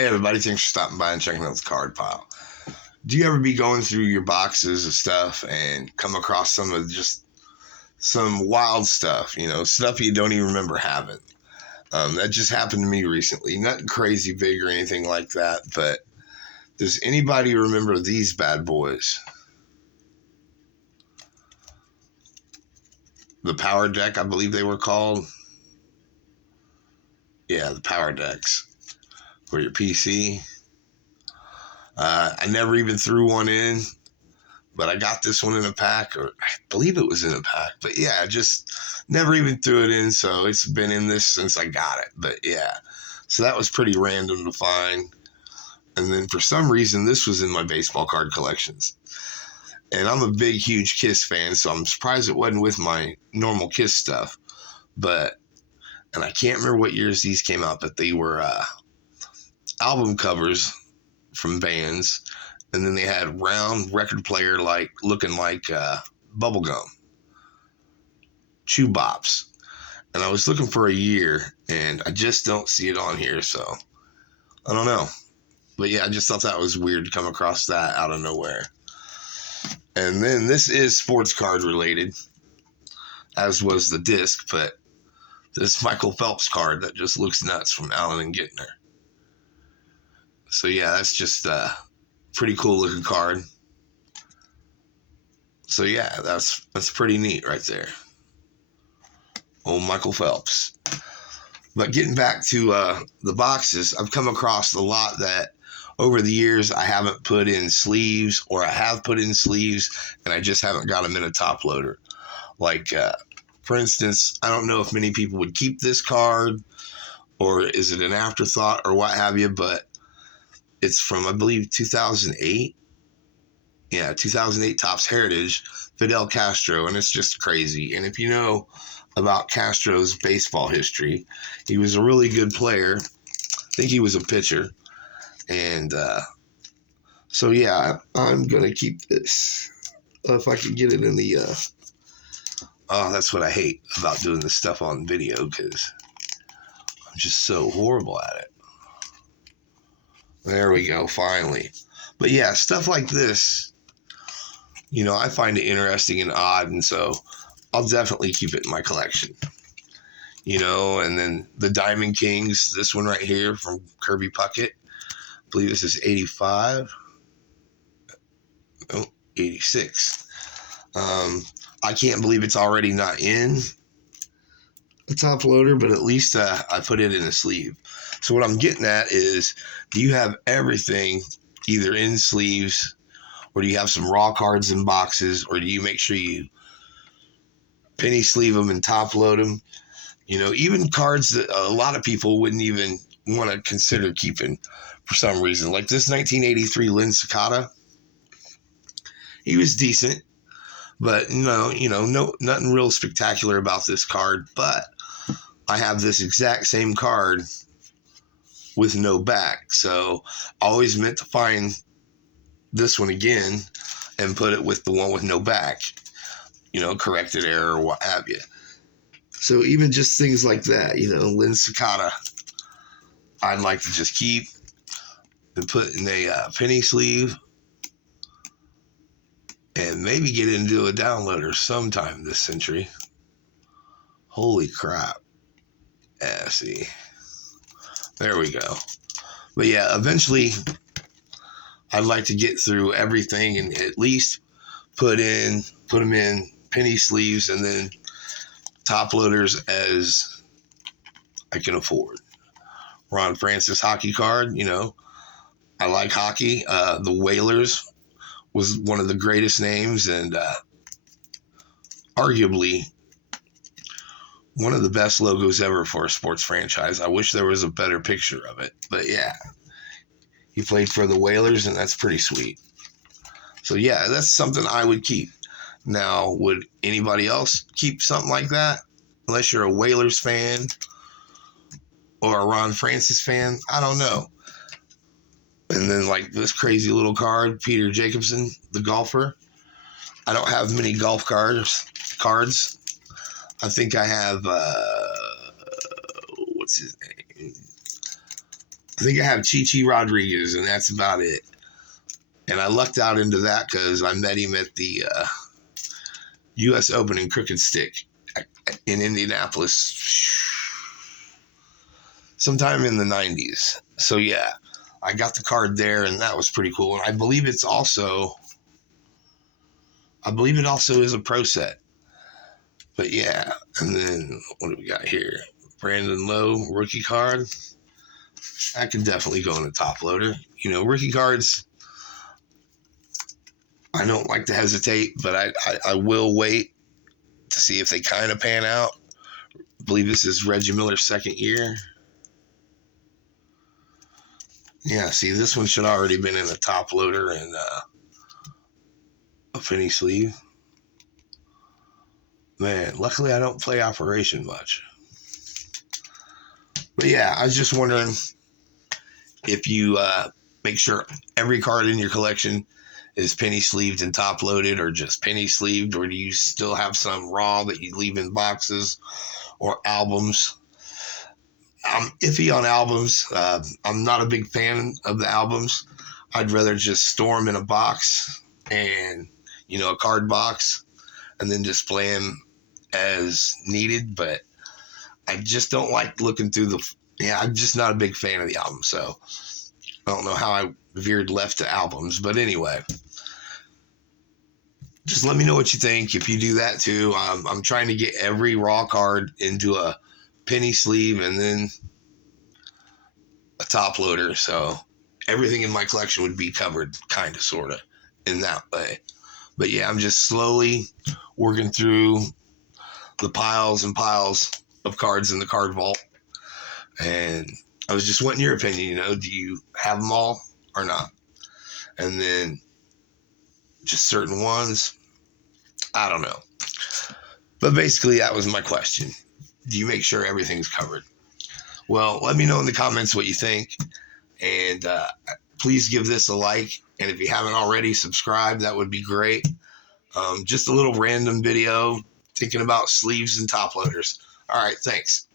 Hey everybody, thanks for stopping by and checking out the card pile. Do you ever be going through your boxes of stuff and come across some wild stuff, stuff you don't even remember having? That just happened to me recently. Nothing crazy big or anything like that, but does anybody remember these bad boys? The Power Deck, I believe they were called. Yeah, the Power Decks for your PC. I never even threw one in, but I got this one in a pack, or I believe it was in a pack. But yeah, I just never even threw it in, so it's been in this since I got it. But yeah, so that was pretty random to find. And then for some reason, this was in my baseball card collections. And I'm a big, huge Kiss fan, so I'm surprised it wasn't with my normal Kiss stuff. And I can't remember what years these came out, but they were album covers from bands, and then they had round record player looking like bubblegum chew bops. And I was looking for a year, and I just don't see it on here, so I don't know. But yeah, I just thought that was weird to come across that out of nowhere. And then this is sports card related, as was the disc, but this Michael Phelps card that just looks nuts from Allen and Gintner. So yeah, that's just a pretty cool looking card. So yeah, that's pretty neat right there. Old Michael Phelps. But getting back to the boxes, I've come across a lot that over the years I haven't put in sleeves, or I have put in sleeves and I just haven't got them in a top loader. Like, for instance, I don't know if many people would keep this card, or is it an afterthought or what have you, but it's from, I believe, 2008. Yeah, 2008 Topps Heritage, Fidel Castro, and it's just crazy. And if you know about Castro's baseball history, he was a really good player. I think he was a pitcher. And so, yeah, I'm going to keep this. If I can get it in the... oh, that's what I hate about doing this stuff on video, because I'm just so horrible at it. There we go, finally. But yeah, stuff like this, I find it interesting and odd, and so I'll definitely keep it in my collection. And then the Diamond Kings, this one right here from Kirby Puckett. I believe this is 85. Oh, 86. I can't believe it's already not in the top loader, but at least I put it in a sleeve. So what I'm getting at is, do you have everything either in sleeves, or do you have some raw cards in boxes, or do you make sure you penny sleeve them and top load them? Even cards that a lot of people wouldn't even want to consider keeping for some reason. Like this 1983 Lynn Sakata. He was decent, but no, nothing real spectacular about this card. But I have this exact same card with no back. So I always meant to find this one again and put it with the one with no back, corrected error or what have you. So even just things like that, Lynn Sakata, I'd like to just keep and put in a penny sleeve and maybe get into a downloader sometime this century. Holy crap. Yeah, see. There we go. But yeah, eventually I'd like to get through everything and at least put them in penny sleeves and then top loaders as I can afford. Ron Francis hockey card, I like hockey. The Whalers was one of the greatest names, and arguably one of the best logos ever for a sports franchise. I wish there was a better picture of it, but yeah, he played for the Whalers, and that's pretty sweet. So yeah, that's something I would keep. Now, would anybody else keep something like that? Unless you're a Whalers fan or a Ron Francis fan, I don't know. And then like this crazy little card, Peter Jacobsen, the golfer. I don't have many golf cards. I think I have, what's his name? I think I have Chichi Rodriguez, and that's about it. And I lucked out into that because I met him at the U.S. Open in Crooked Stick in Indianapolis sometime in the 90s. So, yeah, I got the card there, and that was pretty cool. And I believe it also is a pro set. But, yeah, and then what do we got here? Brandon Lowe, rookie card. That could definitely go in the top loader. You know, rookie cards, I don't like to hesitate, but I will wait to see if they kind of pan out. I believe this is Reggie Miller's second year. Yeah, see, this one should already been in a top loader and a penny sleeve. Man, luckily I don't play Operation much. But yeah, I was just wondering if you make sure every card in your collection is penny sleeved and top loaded, or just penny sleeved, or do you still have some raw that you leave in boxes or albums? I'm iffy on albums. I'm not a big fan of the albums. I'd rather just store them in a box and, you know, a card box, and then display them as needed. But I just don't like looking through I'm just not a big fan of the album. So I don't know how I veered left to albums. But anyway, just let me know what you think if you do that too. I'm trying to get every raw card into a penny sleeve and then a top loader, so everything in my collection would be covered, kind of, sort of, in that way. But yeah, I'm just slowly working through the piles and piles of cards in the card vault, and I was just wanting your opinion. You know, do you have them all or not? And then just certain ones, I don't know. But basically, that was my question. Do you make sure everything's covered? Well, let me know in the comments what you think, and please give this a like, and if you haven't already, subscribe. That would be great. Just a little random video thinking about sleeves and top loaders. All right, thanks.